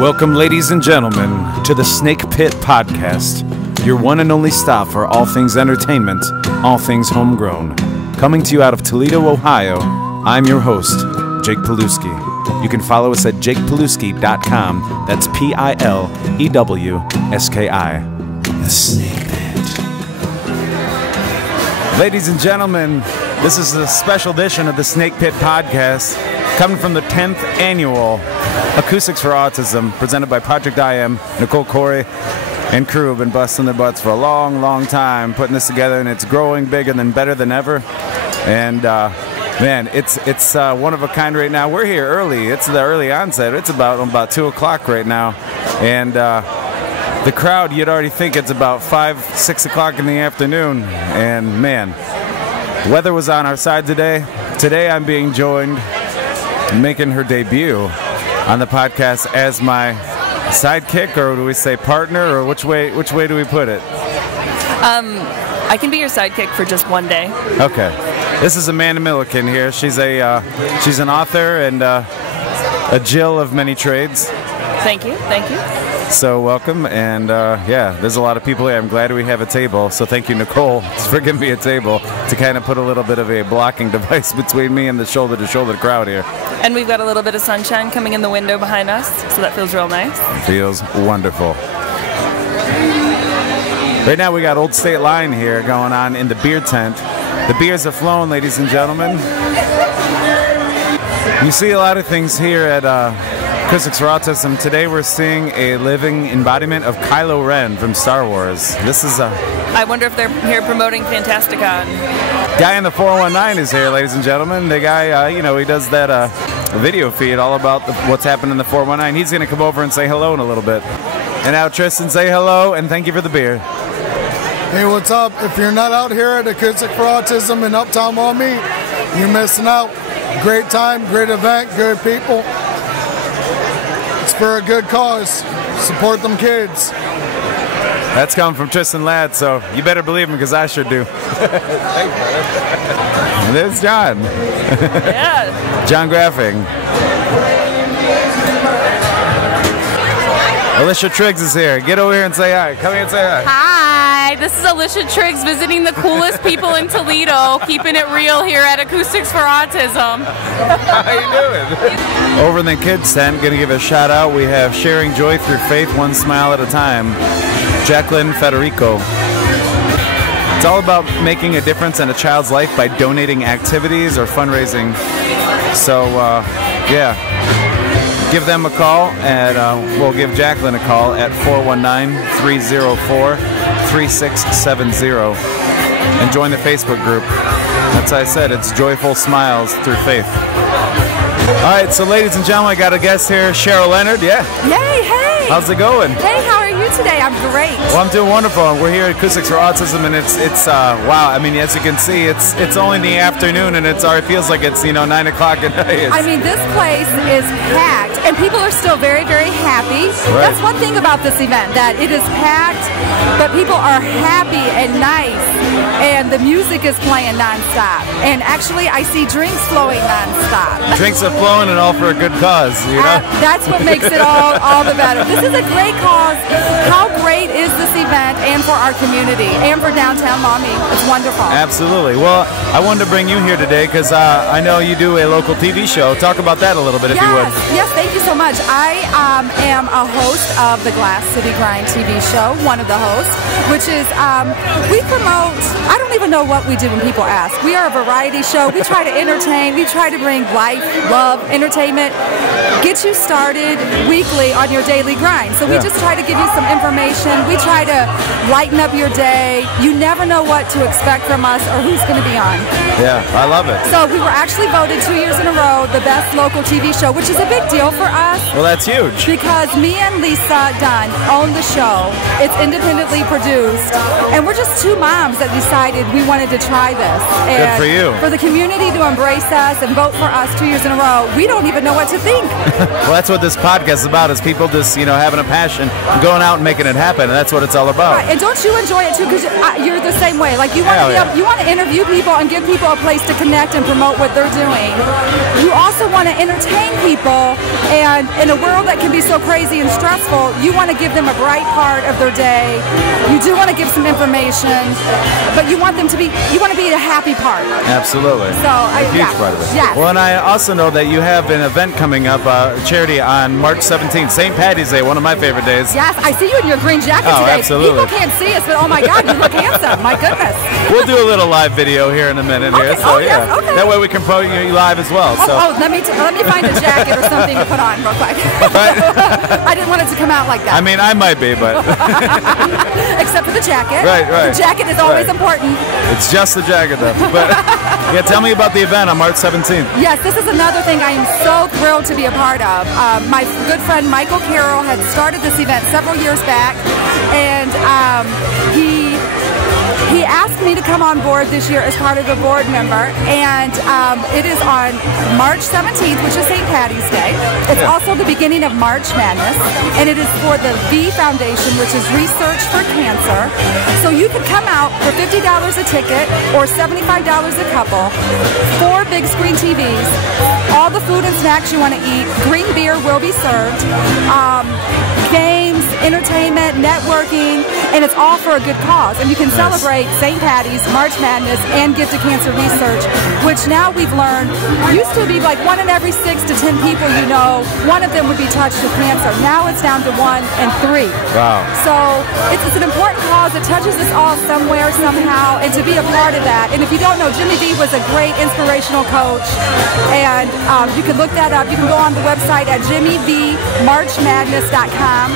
Welcome, ladies and gentlemen, to the Snake Pit Podcast, your one and only stop for all things entertainment, all things homegrown. Coming to you out of Toledo, Ohio, I'm your host, Jake Pilewski. You can follow us at jakepilewski.com. That's Pilewski. The Snake Pit. Ladies and gentlemen, this is a special edition of the Snake Pit Podcast, coming from the 10th annual Acoustics for Autism, presented by Project IM. Nicole Corey and crew have been busting their butts for a long, long time putting this together, and it's growing bigger than better than ever. And man, it's one of a kind right now. We're here early. It's the early onset. It's about 2 o'clock right now, and the crowd, you'd already think it's about 5, 6 o'clock in the afternoon. And man, the weather was on our side today. Today I'm being joined, making her debut on the podcast as my sidekick, or do we say partner, or which way do we put it? I can be your sidekick for just one day. Okay. This is Amanda Milliken here. She's an author and a Jill of many trades. Thank you. So welcome, and yeah, there's a lot of people here. I'm glad we have a table, so thank you, Nicole, for giving me a table to kind of put a little bit of a blocking device between me and the shoulder-to-shoulder crowd here. And we've got a little bit of sunshine coming in the window behind us, so that feels real nice. Feels wonderful. Right now we got Old State Line here going on in the beer tent. The beers are flowing, ladies and gentlemen. You see a lot of things here at Acoustics for Autism. Today we're seeing a living embodiment of Kylo Ren from Star Wars. This is I wonder if they're here promoting Fantasticon. Guy in the 419 is here, ladies and gentlemen. The guy, he does that video feed all about what's happening in the 419. He's going to come over and say hello in a little bit. And now Tristan, say hello and thank you for the beer. Hey, what's up? If you're not out here at Acoustics for Autism in Uptown Miami, you're missing out. Great time, great event, good people. It's for a good cause. Support them kids. That's coming from Tristan Ladd, so you better believe him, because I sure do. And there's John. Yeah. John Graffing. Alicia Triggs is here. Get over here and say hi. Come here and say hi. Hi, this is Alicia Triggs visiting the coolest people in Toledo, keeping it real here at Acoustics for Autism. How you doing? Over in the kids tent, gonna give a shout out. We have Sharing Joy Through Faith, One Smile at a Time. Jacqueline Federico. It's all about making a difference in a child's life by donating activities or fundraising. So yeah. Give them a call, and we'll give Jacqueline a call at 419-304-3670 and join the Facebook group. That's what I said, it's Joyful Smiles Through Faith. All right, so ladies and gentlemen, I got a guest here, Cheryl Leonard. Yeah. Yay, hey. How's it going? Hey, how are you today? I'm great. Well, I'm doing wonderful. We're here at Acoustics for Autism, and it's wow. I mean, as you can see, it's only in the afternoon, and it feels like it's 9 o'clock at night. I mean, this place is packed, and people are still very, very happy. Right. That's one thing about this event, that it is packed, but people are happy and nice, and the music is playing nonstop. And actually, I see drinks flowing nonstop. Drinks are flowing, and all for a good cause, you know? That's what makes it all the better. This is a great cause. How great is this event, and for our community, and for downtown Miami? It's wonderful. Absolutely. Well, I wanted to bring you here today because I know you do a local TV show. Talk about that a little bit, if you would. Yes, thank you so much. I am a host of the Glass City Grind TV show, one of the hosts, which is, we promote, I don't even know what we do when people ask. We are a variety show. We try to entertain. We try to bring life, love, entertainment, get you started weekly on your daily grind. So we just try to give you some information. We try to lighten up your day. You never know what to expect from us or who's going to be on. Yeah, I love it. So we were actually voted 2 years in a row the best local TV show, which is a big deal for us. Well, that's huge. Because me and Lisa Dunn own the show. It's independently produced. And we're just two moms that decided we we wanted to try this. And good for you. For the community to embrace us and vote for us 2 years in a row, we don't even know what to think. Well, that's what this podcast is about, is people just, having a passion, going out and making it happen, and that's what it's all about. Right. And don't you enjoy it too? Because you're the same way. Like you want to interview people and give people a place to connect and promote what they're doing. You also want to entertain people, and in a world that can be so crazy and stressful, you want to give them a bright part of their day. You do want to give some information, but you want to be a happy part. Absolutely. So a huge part of it. Yes. Well, and I also know that you have an event coming up, charity on March 17th, St. Patty's Day, one of my favorite days. Yes, I see you in your green jacket today. Absolutely. People can't see us, but oh my God, you look handsome. My goodness. We'll do a little live video here in a minute here. So yes, okay. That way we can promote you live as well. Let me find a jacket or something to put on real quick. Right? I didn't want it to come out like that. I mean, I might be, but except for the jacket. Right. The jacket is always important. It's just the jacket though. But yeah, tell me about the event on March 17th. Yes, this is another thing I am so thrilled to be a part of. My good friend Michael Carroll had started this event several years back, and he asked me to come on board this year as part of a board member, and it is on March 17th, which is St. Patty's Day. It's also the beginning of March Madness, and it is for the V Foundation, which is Research for Cancer. So you can come out for $50 a ticket or $75 a couple, 4 big screen TVs, all the food and snacks you want to eat, green beer will be served, games, entertainment, networking, and it's all for a good cause. And you can celebrate St. Patty's, March Madness, and give to cancer research, which now we've learned used to be like 1 in every 6 to 10 people one of them would be touched with cancer. Now it's down to 1 in 3. Wow. So it's an important cause. It touches us all somewhere, somehow, and to be a part of that. And if you don't know, Jimmy V was a great inspirational coach, and you can look that up. You can go on the website at jimmyvmarchmadness.com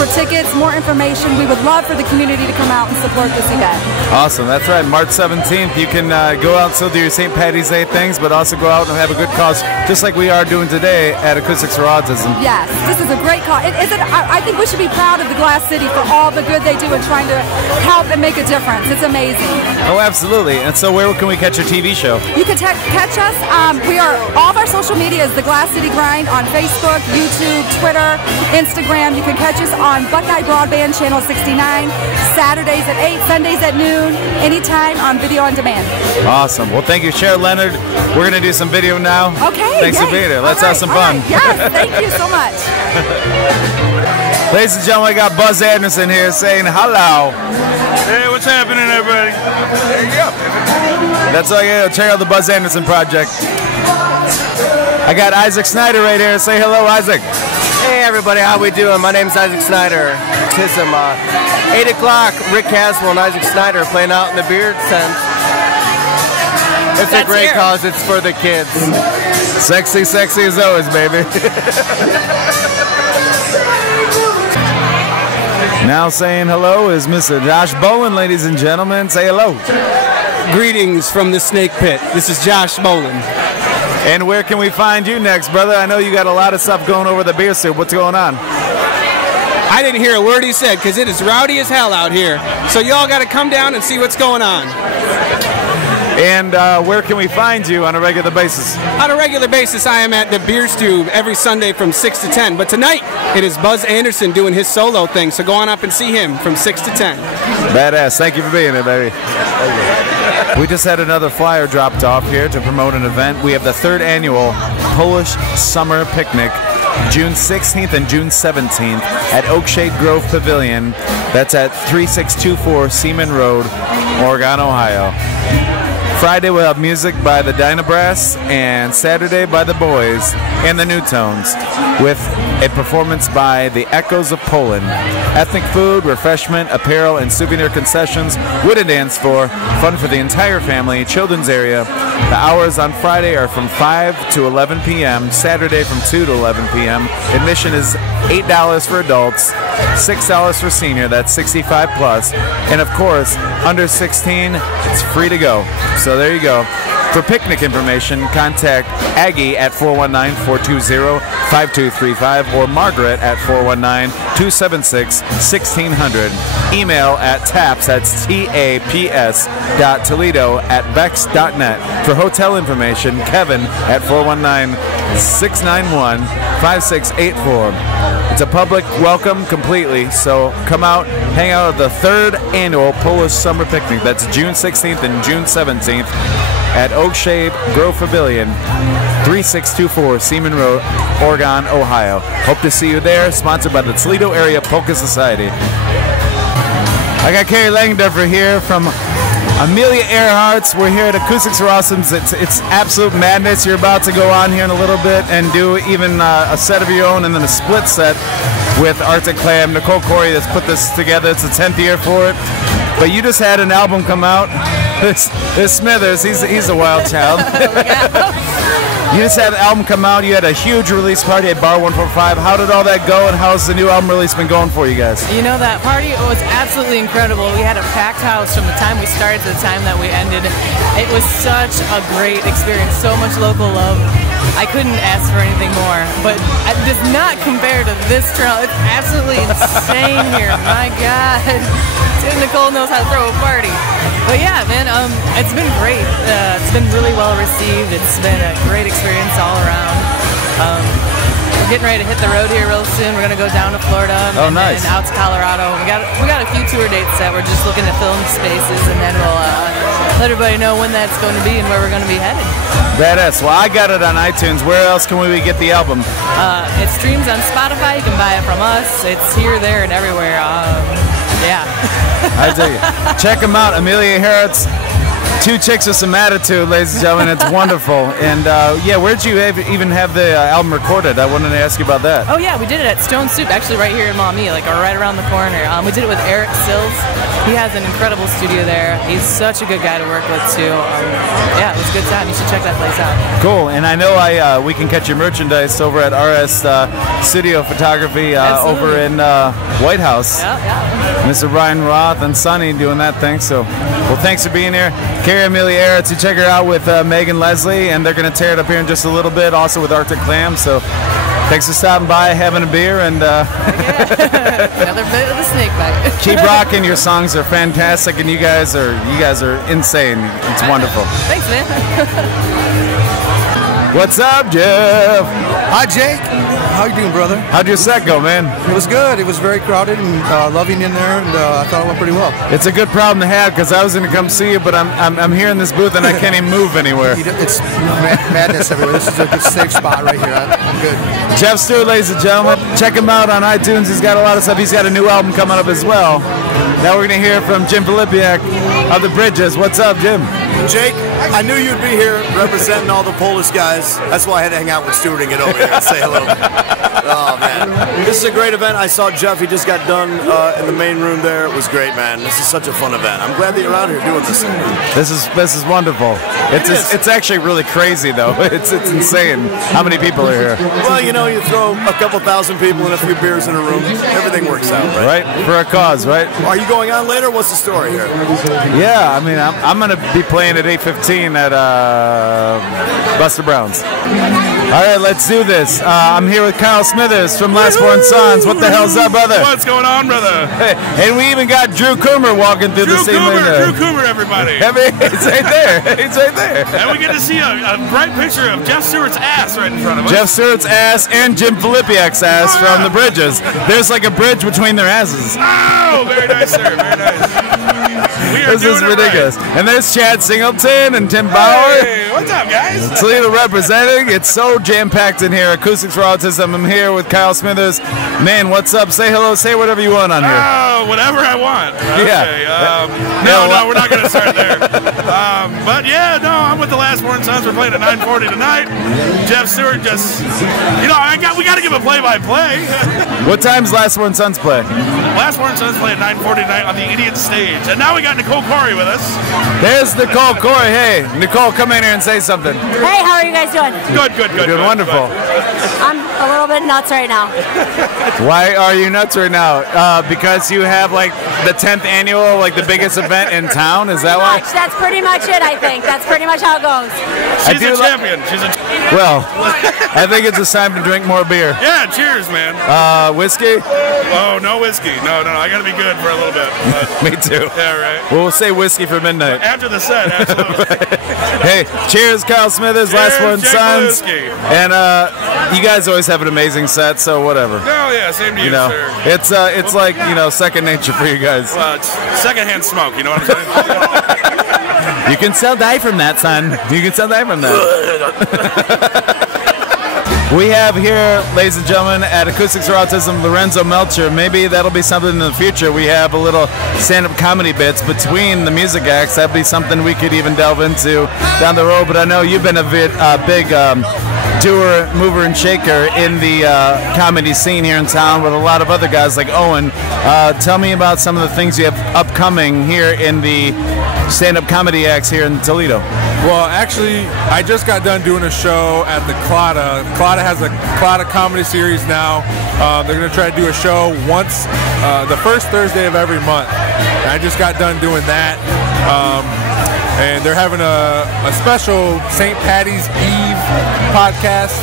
for tickets, more information. We would love for the community to come out and support this event. Awesome. That's right. March 17th. You can go out and still do your St. Patty's Day things, but also go out and have a good cause, just like we are doing today at Acoustics for Autism. Yes, this is a great cause. I think we should be proud of the Glass City for all the good they do in trying to help and make a difference. It's amazing. Oh, absolutely. And so where can we catch your TV show? You can catch us. All of our social media is the Glass City Grind on Facebook, YouTube, Twitter, Instagram. You can catch us on Buckeye Broadband Channel 69, Saturdays at 8, Sundays at noon, anytime on video on demand. Awesome. Well, thank you, Cheryl Leonard. We're going to do some video now. Okay. Thanks for being here. Let's have some fun. Right. Yes, thank you so much. Ladies and gentlemen, I got Buzz Anderson here saying hello. Hey, what's happening, everybody? There you go. That's all you got. Check out the Buzz Anderson Project. I got Isaac Snyder right here. Say hello, Isaac. Hey, everybody. How we doing? My name's Isaac Snyder. Autism. 8 o'clock, Rick Caswell and Isaac Snyder playing out in the beard tent. It's a great cause. It's for the kids. Sexy, sexy as always, baby. Now saying hello is Mr. Josh Bowen, ladies and gentlemen. Say hello. Greetings from the Snake Pit. This is Josh Bowen. And where can we find you next, brother? I know you got a lot of stuff going over the beer soup. What's going on? I didn't hear a word he said because it is rowdy as hell out here. So y'all got to come down and see what's going on. And where can we find you on a regular basis? On a regular basis, I am at the Beer Stew every Sunday from 6 to 10. But tonight, it is Buzz Anderson doing his solo thing. So go on up and see him from 6 to 10. Badass. Thank you for being here, baby. We just had another flyer dropped off here to promote an event. We have the 3rd annual Polish Summer Picnic, June 16th and June 17th at Oakshade Grove Pavilion. That's at 3624 Seaman Road, Oregon, Ohio. Friday we'll have music by the Dynabrass, and Saturday by the Boys and the New Tones, with a performance by the Echoes of Poland. Ethnic food, refreshment, apparel, and souvenir concessions, wood and dance floor, fun for the entire family, children's area. The hours on Friday are from 5 to 11 p.m., Saturday from 2 to 11 p.m. Admission is $8 for adults, $6 for senior, that's 65 plus, and of course, under 16, it's free to go. So there you go. For picnic information, contact Aggie at 419-420-5235 or Margaret at 419-276-1600. Email at taps, that's TAPS, .Toledo@bex.net. For hotel information, Kevin at 419-691-5684. It's a public welcome completely, so come out, hang out at the 3rd annual Polish Summer Picnic. That's June 16th and June 17th at Oakshade Grove Pavilion, 3624 Seaman Road, Oregon, Ohio. Hope to see you there. Sponsored by the Toledo Area Polka Society. I got Carrie Langendorfer here from Amelia Earhart's. We're here at Acoustics for Awesome. It's absolute madness. You're about to go on here in a little bit and do even a set of your own and then a split set with Arctic Clam. Nicole Corey has put this together. It's the 10th year for it. But you just had an album come out. This Smithers, he's a wild child. You just had an album come out. You had a huge release party at Bar 145. How did all that go, and how's the new album release been going for you guys? You know, that party was absolutely incredible. We had a packed house from the time we started to the time that we ended. It was such a great experience. So much local love. I couldn't ask for anything more. But it does not compare to this trail. It's absolutely insane here. My God. Nicole knows how to throw a party. But yeah, man, it's been great. It's been really well received. It's been a great experience all around. We're getting ready to hit the road here real soon. We're gonna go down to Florida and out to Colorado. We got a few tour dates that we're just looking to film spaces, and then we'll let everybody know when that's going to be and where we're going to be headed. Badass. Well, I got it on iTunes. Where else can we get the album? It streams on Spotify. You can buy it from us. It's here, there, and everywhere. Yeah. I tell you. Check them out. Amelia Earhart's Two Chicks with Some Attitude, ladies and gentlemen. It's wonderful. And yeah, where'd you even have the album recorded? I wanted to ask you about that. Oh yeah, we did it at Stone Soup, actually right here in Maumee, like right around the corner. We did it with Eric Sills. He has an incredible studio there. He's such a good guy to work with too. Yeah, it was a good time. You should check that place out. Cool. And I know we can catch your merchandise over at RS Studio Photography over in White House. Yeah. Mr. Brian Roth and Sonny doing that thing. So, well, thanks for being here. Carrie Amelia Earhart, to check her out with Megan Leslie, and they're going to tear it up here in just a little bit, also with Arctic Clam. So, thanks for stopping by, having a beer, and another bit of the snake bite. Keep rocking. Your songs are fantastic, and you guys are insane. It's wonderful. Thanks, man. What's up, Jeff? Hi, Jake. How you doing, brother? How'd your set go, man? It was good. It was very crowded and loving in there, and I thought it went pretty well. It's a good problem to have, because I was going to come see you, but I'm here in this booth and I can't even move anywhere. It's madness everywhere. This is a good safe spot right here. I'm good. Jeff Stewart, ladies and gentlemen. Check him out on iTunes. He's got a lot of stuff. He's got a new album coming up as well. Now we're going to hear from Jim Filipiak of the Bridges. What's up, Jim? Jake, I knew you'd be here representing all the Polish guys. That's why I had to hang out with Stuart and get over here and say hello. Oh, man. This is a great event. I saw Jeff. He just got done in the main room there. It was great, man. This is such a fun event. I'm glad that you're out here doing this thing. This is wonderful. It's actually really crazy, though. It's insane how many people are here. Well, you know, you throw a couple thousand people and a few beers in a room, everything works out, right? Right? For a cause, right? Are you going on later? What's the story here? Yeah, I mean, I'm going to be playing at 8:15 at Buster Brown's. All right, let's do this. I'm here with Kyle Smithers from Last Born Sons. What the hell's up, brother? What's going on, brother? Hey, and we even got Drew Coomer walking through the same window. Drew Coomer, everybody. I mean, it's right there. It's right there. And we get to see a bright picture of Jeff Stewart's ass right in front of us. Jeff Stewart's ass and Jim Filipiak's ass from the Bridges. There's like a bridge between their asses. Oh, very nice, sir. Very nice. This is ridiculous. Right. And there's Chad Singleton and Tim Bauer. Hey, what's up, guys? Toledo representing. It's so jam-packed in here. Acoustics for Autism. I'm here with Kyle Smithers. Man, what's up? Say hello. Say whatever you want on here. Oh, whatever I want. Okay. Yeah. No, we're not going to start there. But yeah, no, I'm with the Last Born Sons. We're playing at 9:40 tonight. Jeff Stewart just, we got to give a play-by-play. What time's Last Born Sons play? Last Born Sons play at 9:40 tonight on the Idiot stage. And now we got Nicole Corey with us. There's Nicole Corey. Hey, Nicole, come in here and say something. Hey, how are you guys doing? Good. Wonderful. I'm A little bit nuts right now. Why are you nuts right now? Because you have like the 10th annual, like the biggest event in town. Is that why? That's pretty much it. I think that's pretty much how it goes. She's a champion. She's a. Well, I think it's time to drink more beer. Yeah, cheers, man. Whiskey? Oh, no whiskey. No. I got to be good for a little bit. Me too. Yeah, right. Well, we'll say whiskey for midnight. After the set, absolutely. Hey, cheers, Kyle Smithers, Last One Jake Sons. Pilewski. And you guys always have an amazing set, so whatever. Oh, yeah, same to you, sir. It's like, second nature for you guys. Well, it's secondhand smoke, you know what I'm saying? You can sell dye from that, son. You can sell dye from that. We have here, ladies and gentlemen, at Acoustics for Autism, Lorenzo Melcher. Maybe that'll be something in the future. We have a little stand-up comedy bits between the music acts. That'd be something we could even delve into down the road. But I know you've been a big doer, mover, and shaker in the comedy scene here in town with a lot of other guys like Owen. Tell me about some of the things you have upcoming here in the stand-up comedy acts here in Toledo. Well, actually, I just got done doing a show at the Clada. Clada has a Clada comedy series now. They're going to try to do a show once, the first Thursday of every month. And I just got done doing that. And they're having a special St. Patty's Eve podcast.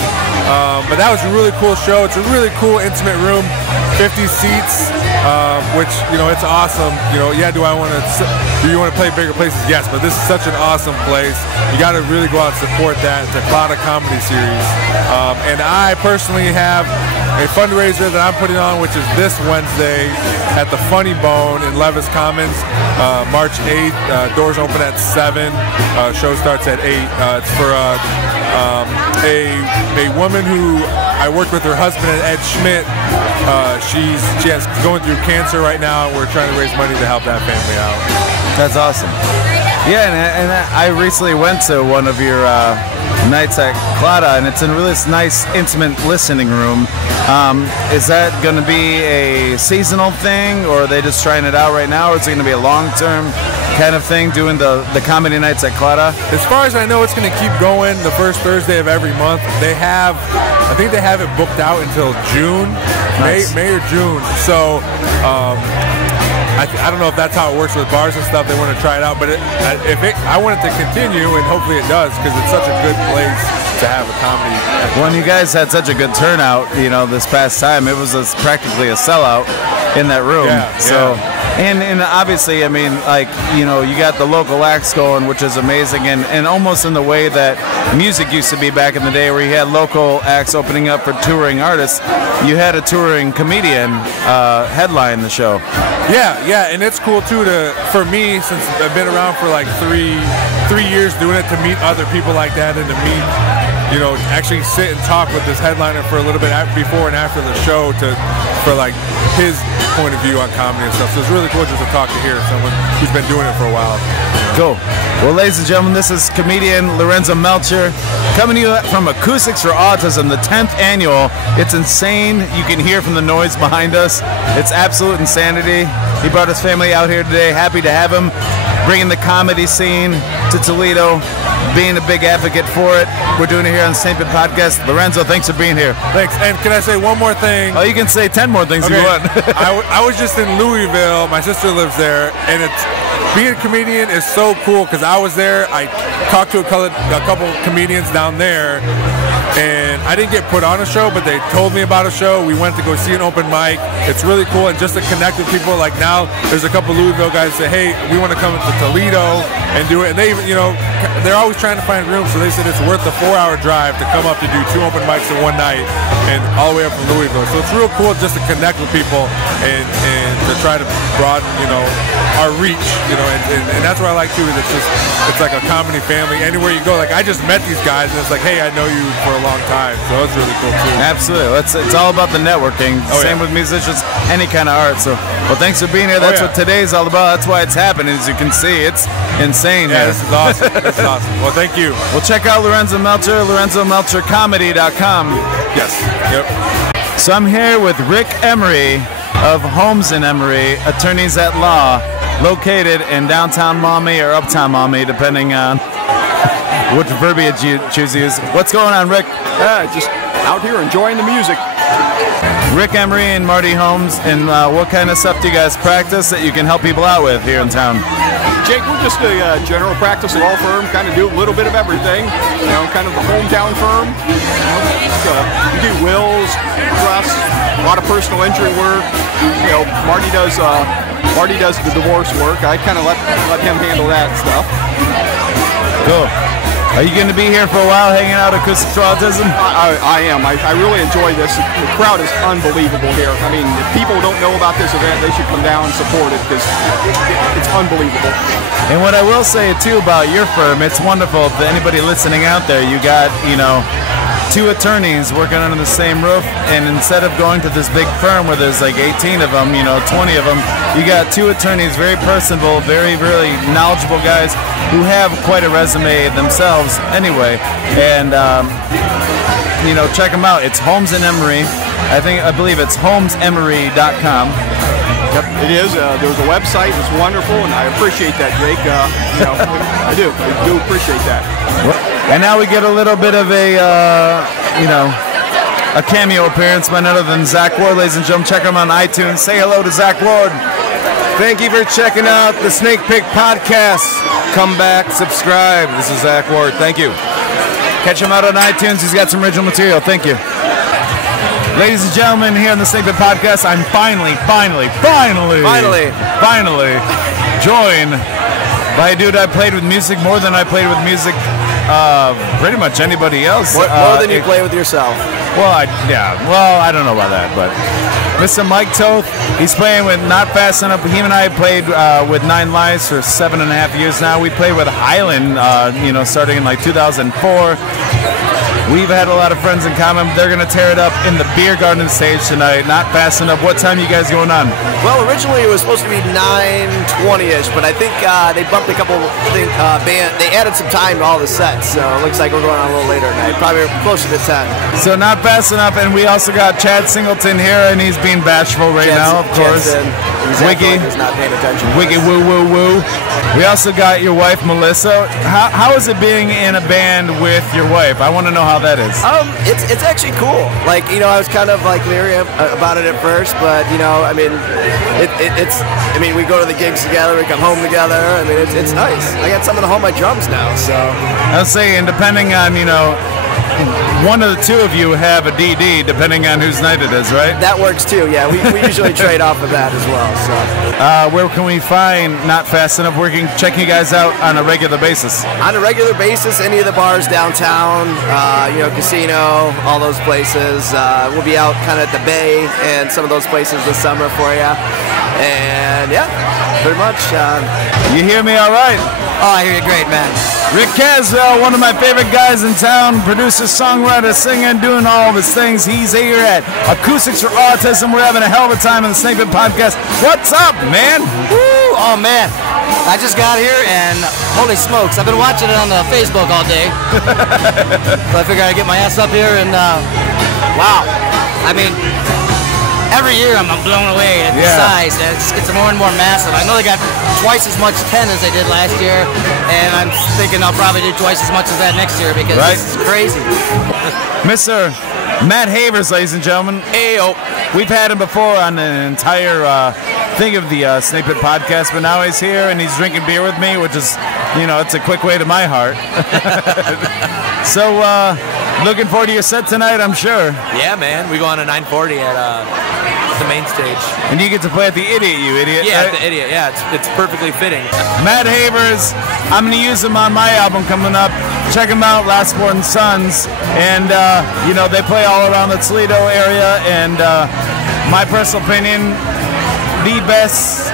But that was a really cool show. It's a really cool, intimate room, 50 seats, which, it's awesome. Do you want to play bigger places? Yes, but this is such an awesome place. You got to really go out and support that. It's a Clada comedy series. And I personally have a fundraiser that I'm putting on, which is this Wednesday at the Funny Bone in Levis Commons, March 8th. Doors open at 7. Show starts at 8. It's for a woman who I worked with her husband, Ed Schmidt. She's going through cancer right now. We're trying to raise money to help that family out. That's awesome. Yeah, and I recently went to one of your nights at Clada, and it's a really nice, intimate listening room. Is that going to be a seasonal thing, or are they just trying it out right now, or is it going to be a long-term kind of thing, doing the comedy nights at Clada? As far as I know, it's going to keep going the first Thursday of every month. I think they have it booked out until June, nice. May or June. So I don't know if that's how it works with bars and stuff. They want to try it out, but I want it to continue, and hopefully it does, because it's such a good place to have a comedy. When you guys had such a good turnout, this past time, it was practically a sellout in that room. Yeah, so. Yeah. And obviously, you got the local acts going, which is amazing, and almost in the way that music used to be back in the day, where you had local acts opening up for touring artists. You had a touring comedian headline the show. Yeah, and it's cool too for me, since I've been around for like three years doing it, to meet other people like that, and to meet, actually sit and talk with this headliner for a little bit before and after the show for like his point of view on comedy and stuff. So it's really cool just to talk to someone who's been doing it for a while. Cool. Well, ladies and gentlemen, this is comedian Lorenzo Melcher coming to you from Acoustics for Autism, the 10th annual. It's insane. You can hear from the noise behind us. It's absolute insanity. He brought his family out here today. Happy to have him, bringing the comedy scene to Toledo, being a big advocate for it. We're doing it here on the St. Pit Podcast. Lorenzo, thanks for being here. Thanks. And can I say one more thing? Oh, you can say 10 more things if you want. I was just in Louisville. My sister lives there, and being a comedian is so cool, because I was there. I talked to a couple comedians down there, and I didn't get put on a show, but they told me about a show. We went to go see an open mic. It's really cool, and just to connect with people. Like now, there's a couple Louisville guys that say, hey, we want to come to Toledo and do it. And they, they're always trying to find room, so they said it's worth the 4-hour drive to come up to do 2 open mics in one night, and all the way up from Louisville. So it's real cool just to connect with people and to try to broaden, our reach, and that's what I like too. Is it's like a comedy family. Anywhere you go, like I just met these guys, and it's like, hey, I know you for a long time. So it's really cool too. Absolutely. It's all about the networking. Same with musicians, any kind of art. So, well, thanks for being here. That's what today's all about. That's why it's happening. As you can see, it's insane. Yeah, this is awesome. This is awesome. Well, thank you. Well, check out Lorenzo Melcher, LorenzoMelcherComedy.com. Yes. Yep. So I'm here with Rick Emery of Holmes & Emery, attorneys at law, located in downtown Maumee or uptown Maumee, depending on which verbiage you choose to use. What's going on, Rick? Just out here enjoying the music. Rick Emery and Marty Holmes, and what kind of stuff do you guys practice that you can help people out with here in town? Jake, we're just a general practice law firm, kind of do a little bit of everything, you know, kind of the hometown firm. We do wills, trusts, a lot of personal injury work. You know, Marty does the divorce work. I kind of let him handle that stuff. Cool. Are you going to be here for a while hanging out at Acoustics for Autism? I am. I really enjoy this. The crowd is unbelievable here. I mean, if people don't know about this event, they should come down and support it because it's unbelievable. And what I will say, too, about your firm, it's wonderful. For anybody listening out there, you got, you know, 2 attorneys working under the same roof, and instead of going to this big firm where there's like 18 of them, you know, 20 of them, you got 2 attorneys, very personable, very, really knowledgeable guys who have quite a resume themselves anyway. And, you know, check them out. It's Holmes and Emery. I believe it's homesemery.com. Yep, it is. There's a website. It's wonderful, and I appreciate that, Jake. You know, I do appreciate that. And now we get a little bit of a, you know, a cameo appearance by none other than Zach Ward. Ladies and gentlemen, check him on iTunes. Say hello to Zach Ward. Thank you for checking out the Snake Pit Podcast. Come back, subscribe. This is Zach Ward. Thank you. Catch him out on iTunes. He's got some original material. Thank you. Ladies and gentlemen, here on the Snake Pit Podcast, I'm finally joined by a dude I played with music more than I played with music pretty much anybody else. More than you play with yourself. Well, I don't know about that, but Mr. Mike Toth, he's playing with Not Fast Enough. He and I played with 9 Lives for 7.5 years now. We played with Highland, you know, starting in like 2004. We've had a lot of friends in common. They're going to tear it up in the Beer Garden stage tonight. Not Fast Enough. What time you guys going on? Well, originally it was supposed to be 9:20ish, but I think they bumped a couple band. They added some time to all the sets, so it looks like we're going on a little later tonight, probably closer to 10. So Not Fast Enough, and we also got Chad Singleton here, and he's being bashful right now, of course. Wiggy, like not paying attention. Wiggy woo woo woo. We also got your wife Melissa. How is it being in a band with your wife? I want to know how that is. It's actually cool. Like, you know, I was kind of like leery about it at first, but you know, I mean, it's. I mean, we go to the gigs together, we come home together. I mean, it's nice. I got someone to hold my drums now, so. I'll say, and depending on, you know, one of the 2 of you have a DD, depending on whose night it is, right? That works too. Yeah, we usually trade off of that as well. So. Where can we find Not Fast Enough? Where can check you guys out on a regular basis? On a regular basis, any of the bars downtown, you know, casino, all those places. We'll be out kind of at the Bay and some of those places this summer for you. And yeah, pretty much. You hear me all right? Oh, I hear you great, man. Rick Caswell, one of my favorite guys in town, producer, songwriter, singing, doing all of his things. He's here at Acoustics for Autism. We're having a hell of a time on the Snake Pit Podcast. What's up, man? Woo! Oh, man. I just got here, and holy smokes, I've been watching it on the Facebook all day. So I figured I'd get my ass up here, and wow. I mean, every year I'm blown away at the size. It just gets more and more massive. I know they got twice as much 10 as they did last year, and I'm thinking I'll probably do twice as much as that next year because this is crazy. Mr. Matt Havers, ladies and gentlemen. Ayo. We've had him before on an entire thing of the Snake Pit Podcast, but now he's here and he's drinking beer with me, which is, you know, it's a quick way to my heart. So, looking forward to your set tonight, I'm sure. Yeah, man. We go on at 9:40 at the main stage. And you get to play at the Idiot, you idiot. Yeah, right? at the Idiot. Yeah, it's perfectly fitting. Matt Havers, I'm going to use him on my album coming up. Check him out, Last Born Sons. And, you know, they play all around the Toledo area. And my personal opinion, the best,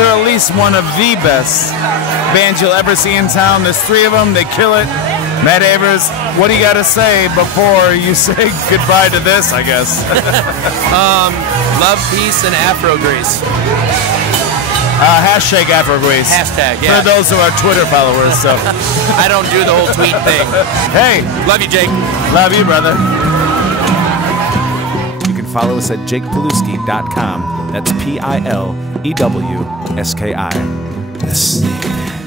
or at least one of the best bands you'll ever see in town. There's 3 of them. They kill it. Matt Havers, what do you got to say before you say goodbye to this, I guess? Love, peace, and Afro Grease. Hashtag Afro Grease. Hashtag, yeah. For those who are Twitter followers, so. I don't do the whole tweet thing. Hey. Love you, Jake. Love you, brother. You can follow us at jakepilewski.com. That's Pilewski. The Snake.